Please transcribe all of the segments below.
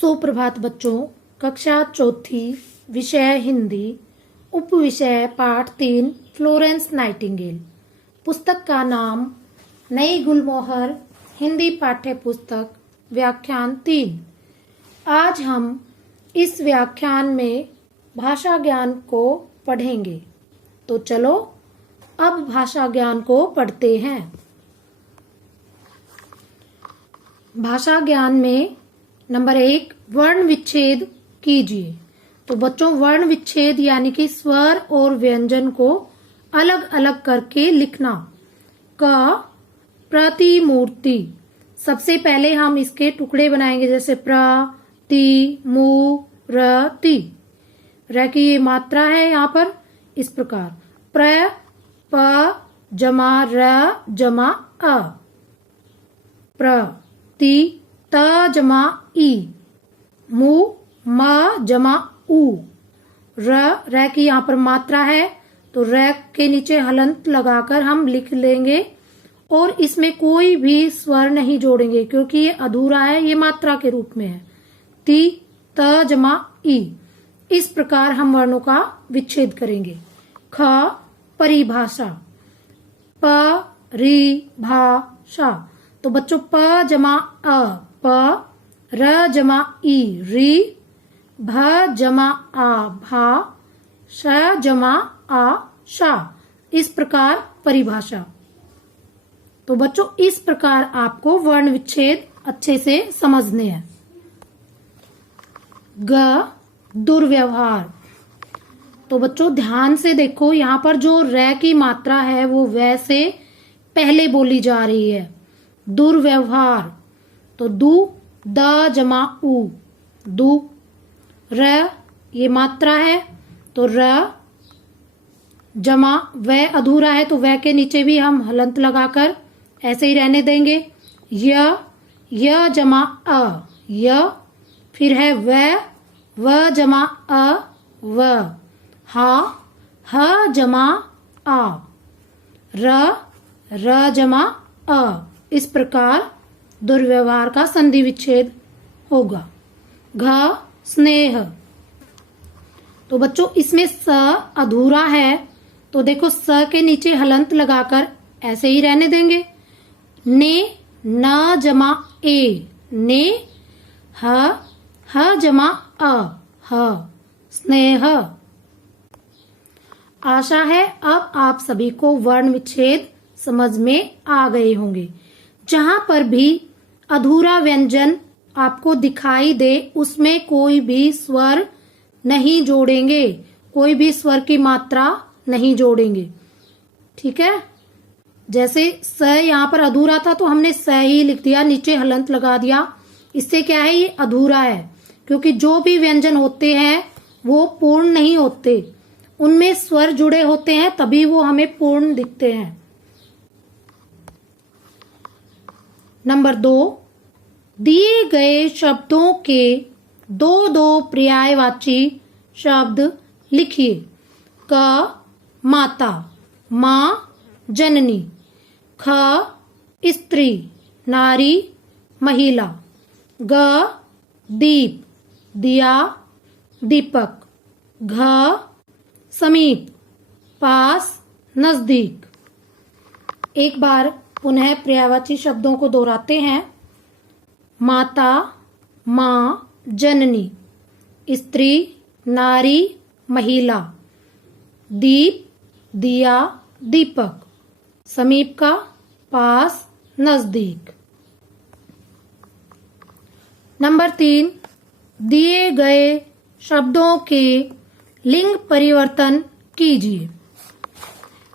सुप्रभात बच्चों। कक्षा चौथी, विषय हिंदी, उप विषय पाठ 3, फ्लोरेंस नाइटिंगेल। पुस्तक का नाम नई गुलमोहर, हिंदी पाठ्य पुस्तक, व्याख्यान 3। आज हम इस व्याख्यान में भाषा ज्ञान को पढ़ेंगे। तो चलो अब भाषा ज्ञान को पढ़ते हैं। भाषा ज्ञान में नंबर 1, वर्ण विच्छेद कीजिए। तो बच्चों, वर्ण विच्छेद यानी कि स्वर और व्यंजन को अलग अलग करके लिखना। क, प्रतिमूर्ति। सबसे पहले हम इसके टुकड़े बनाएंगे, जैसे प्र, ति, मु, र, ति। र की ये मात्रा है यहाँ पर इस प्रकार, प्र, प, जमा र, जमा अ। प्र, ति, त, जमा ई। मु, म, जमा उ। र की यहाँ पर मात्रा है, तो र के नीचे हलंत लगाकर हम लिख लेंगे और इसमें कोई भी स्वर नहीं जोड़ेंगे क्योंकि ये अधूरा है, ये मात्रा के रूप में है। ति, त, जमा ई। इस प्रकार हम वर्णों का विच्छेद करेंगे। ख, परिभाषा। प, रि, भा, शा। तो बच्चों, प जमा अ, प, र जमा ई, री, भ जमा आ, भा, श जमा आ, शा। इस प्रकार परिभाषा। तो बच्चों, इस प्रकार आपको वर्ण विच्छेद अच्छे से समझने हैं। ग, दुर्व्यवहार। तो बच्चों ध्यान से देखो, यहाँ पर जो र की मात्रा है वो वै से पहले बोली जा रही है। दुर्व्यवहार। तो दु, द जमा उ, दु। र ये मात्रा है, तो र जमा वै अधूरा है, तो वै के नीचे भी हम हलंत लगाकर ऐसे ही रहने देंगे। य जमा अ, य। फिर है व जमा अ, व। हा, ह जमा आ। र जमा अ। इस प्रकार दुर्व्यवहार का संधि विच्छेद होगा। घ, स्नेह। तो बच्चों इसमें स अधूरा है, तो देखो स के नीचे हलंत लगाकर ऐसे ही रहने देंगे। ने, न जमा ए, ने। ह जमा अ, ह, स्नेह। आशा है अब आप सभी को वर्ण विच्छेद समझ में आ गए होंगे। जहां पर भी अधूरा व्यंजन आपको दिखाई दे उसमें कोई भी स्वर नहीं जोड़ेंगे, कोई भी स्वर की मात्रा नहीं जोड़ेंगे। ठीक है। जैसे स यहाँ पर अधूरा था तो हमने स ही लिख दिया, नीचे हलंत लगा दिया। इससे क्या है, ये अधूरा है क्योंकि जो भी व्यंजन होते हैं वो पूर्ण नहीं होते, उनमें स्वर जुड़े होते हैं तभी वो हमें पूर्ण दिखते हैं। नंबर 2, दिए गए शब्दों के दो पर्यायवाची शब्द लिखिए। क, माता, माँ, जननी। ख, स्त्री, नारी, महिला। ग, दीप, दिया, दीपक। घ, समीप, पास, नजदीक। एक बार पुनः पर्यायवाची शब्दों को दोहराते हैं। माता, माँ, जननी। स्त्री, नारी, महिला। दीप, दिया, दीपक। समीप का, पास, नजदीक। नंबर 3, दिए गए शब्दों के लिंग परिवर्तन कीजिए।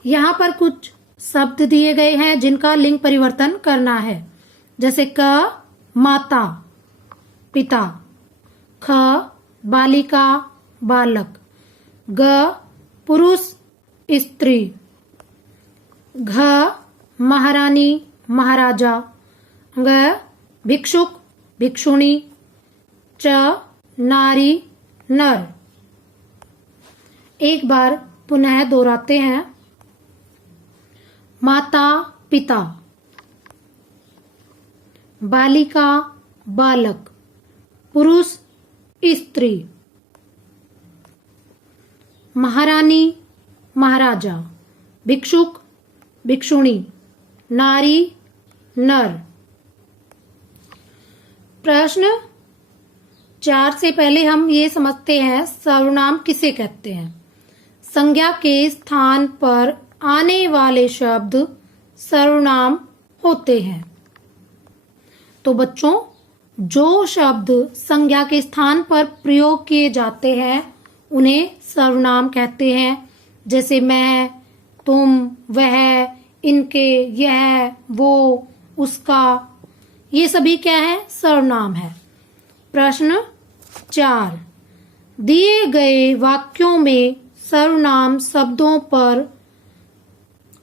यहाँ पर कुछ शब्द दिए गए हैं जिनका लिंग परिवर्तन करना है, जैसे क, माता, पिता। ख, बालिका, बालक। ग, पुरुष, स्त्री। घ, महारानी, महाराजा। ग, भिक्षुक, भिक्षुणी। च, नारी, नर। एक बार पुनः दोहराते हैं। माता, पिता। बालिका, बालक। पुरुष, स्त्री। महारानी, महाराजा। भिक्षुक, भिक्षुणी। नारी, नर। प्रश्न 4 से पहले हम ये समझते हैं सर्वनाम किसे कहते हैं। संज्ञा के स्थान पर आने वाले शब्द सर्वनाम होते हैं। तो बच्चों, जो शब्द संज्ञा के स्थान पर प्रयोग किए जाते हैं उन्हें सर्वनाम कहते हैं। जैसे मैं, तुम, वह, इनके, यह, वो, उसका, ये सभी क्या है? सर्वनाम है। प्रश्न 4, दिए गए वाक्यों में सर्वनाम शब्दों पर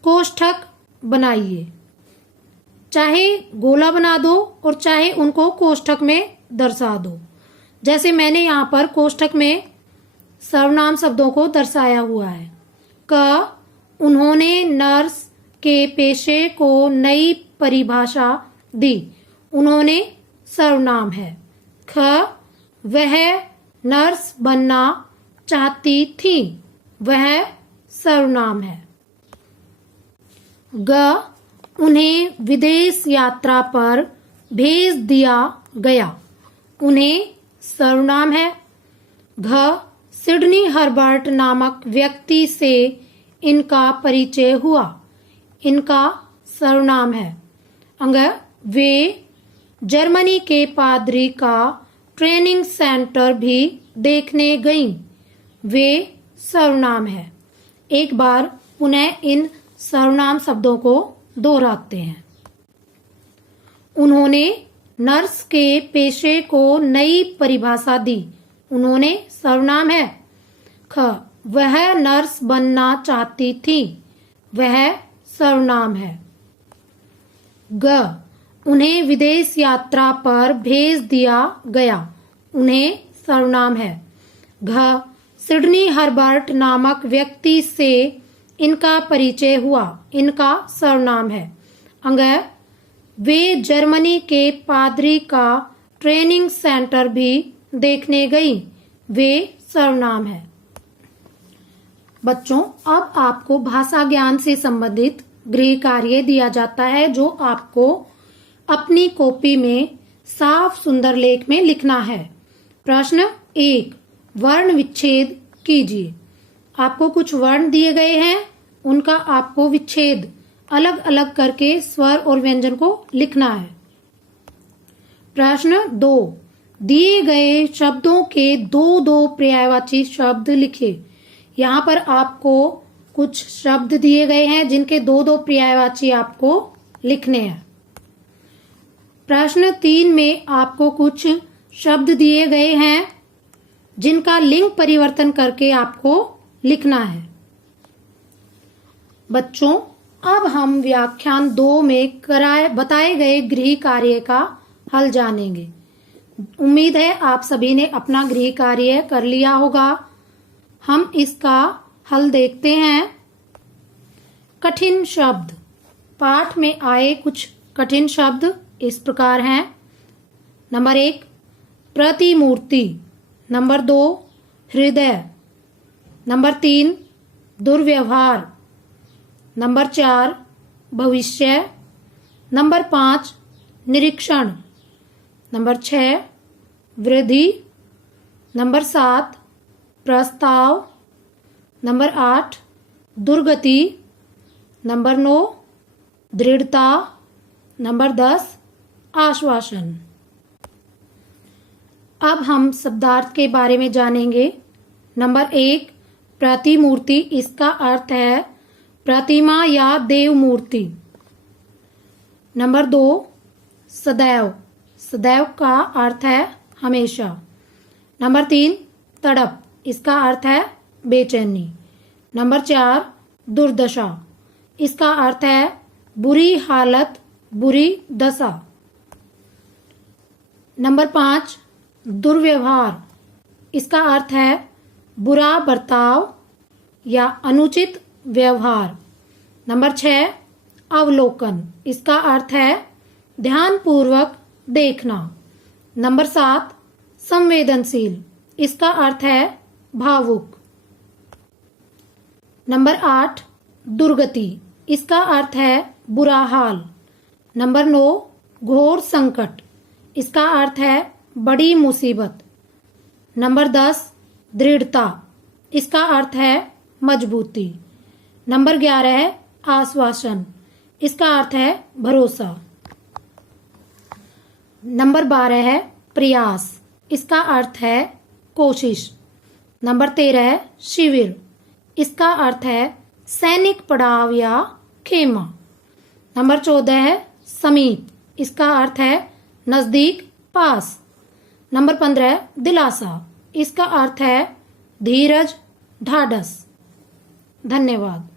कोष्ठक बनाइए। चाहे गोला बना दो और चाहे उनको कोष्ठक में दर्शा दो। जैसे मैंने यहाँ पर कोष्ठक में सर्वनाम शब्दों को दर्शाया हुआ है। क, उन्होंने नर्स के पेशे को नई परिभाषा दी। उन्होंने सर्वनाम है। ख, वह नर्स बनना चाहती थी। वह सर्वनाम है। ग, उन्हें विदेश यात्रा पर भेज दिया गया। उन्हें सर्वनाम है। घ, सिडनी हर्बर्ट नामक व्यक्ति से इनका परिचय हुआ। इनका सर्वनाम है। अंग, वे जर्मनी के पादरी का ट्रेनिंग सेंटर भी देखने गईं। वे सर्वनाम है। एक बार पुनः इन सर्वनाम शब्दों को दोहराते हैं। उन्होंने नर्स के पेशे को नई परिभाषा दी। उन्होंने सर्वनाम है। ख, वह नर्स बनना चाहती थी। वह सर्वनाम है। ग, उन्हें विदेश यात्रा पर भेज दिया गया। उन्हें सर्वनाम है। घ, सिडनी हर्बर्ट नामक व्यक्ति से इनका परिचय हुआ। इनका सर्वनाम है। अंग, वे जर्मनी के पादरी का ट्रेनिंग सेंटर भी देखने गई। वे सर्वनाम है। बच्चों, अब आपको भाषा ज्ञान से संबंधित गृह कार्य दिया जाता है जो आपको अपनी कॉपी में साफ सुंदर लेख में लिखना है। प्रश्न 1, वर्ण विच्छेद कीजिए। आपको कुछ वर्ण दिए गए हैं, उनका आपको विच्छेद अलग अलग करके स्वर और व्यंजन को लिखना है। प्रश्न 2, दिए गए शब्दों के दो पर्यायवाची शब्द लिखिए। यहाँ पर आपको कुछ शब्द दिए गए हैं जिनके दो पर्यायवाची आपको लिखने हैं। प्रश्न 3 में आपको कुछ शब्द दिए गए हैं जिनका लिंग परिवर्तन करके आपको लिखना है। बच्चों, अब हम व्याख्यान 2 में बताए गए गृह कार्य का हल जानेंगे। उम्मीद है आप सभी ने अपना गृह कार्य कर लिया होगा। हम इसका हल देखते हैं। कठिन शब्द। पाठ में आए कुछ कठिन शब्द इस प्रकार हैं। नंबर 1, प्रतिमूर्ति। नंबर 2, हृदय। नंबर 3, दुर्व्यवहार। नंबर 4, भविष्य। नंबर 5, निरीक्षण। नंबर 6, वृद्धि। नंबर 7, प्रस्ताव। नंबर 8, दुर्गति। नंबर 9, दृढ़ता। नंबर 10, आश्वासन। अब हम शब्दार्थ के बारे में जानेंगे। नंबर 1, प्रतिमूर्ति। इसका अर्थ है प्रतिमा या देव मूर्ति। नंबर 2, सदैव। सदैव का अर्थ है हमेशा। नंबर 3, तड़प। इसका अर्थ है बेचैनी। नंबर 4, दुर्दशा। इसका अर्थ है बुरी हालत, बुरी दशा। नंबर 5, दुर्व्यवहार। इसका अर्थ है बुरा बर्ताव या अनुचित व्यवहार। नंबर 6, अवलोकन। इसका अर्थ है ध्यानपूर्वक देखना। नंबर 7, संवेदनशील, इसका अर्थ है भावुक। नंबर 8 दुर्गति, इसका अर्थ है बुरा हाल। नंबर 9 घोर संकट, इसका अर्थ है बड़ी मुसीबत। नंबर 10 दृढ़ता, इसका अर्थ है मजबूती। नंबर 11 है आश्वासन, इसका अर्थ है भरोसा। नंबर 12 है प्रयास, इसका अर्थ है कोशिश। नंबर 13 है शिविर, इसका अर्थ है सैनिक पड़ाव या खेमा। नंबर 14 है समीप, इसका अर्थ है नजदीक, पास। नंबर 15 है दिलासा, इसका अर्थ है धीरज, ढाढ़स। धन्यवाद।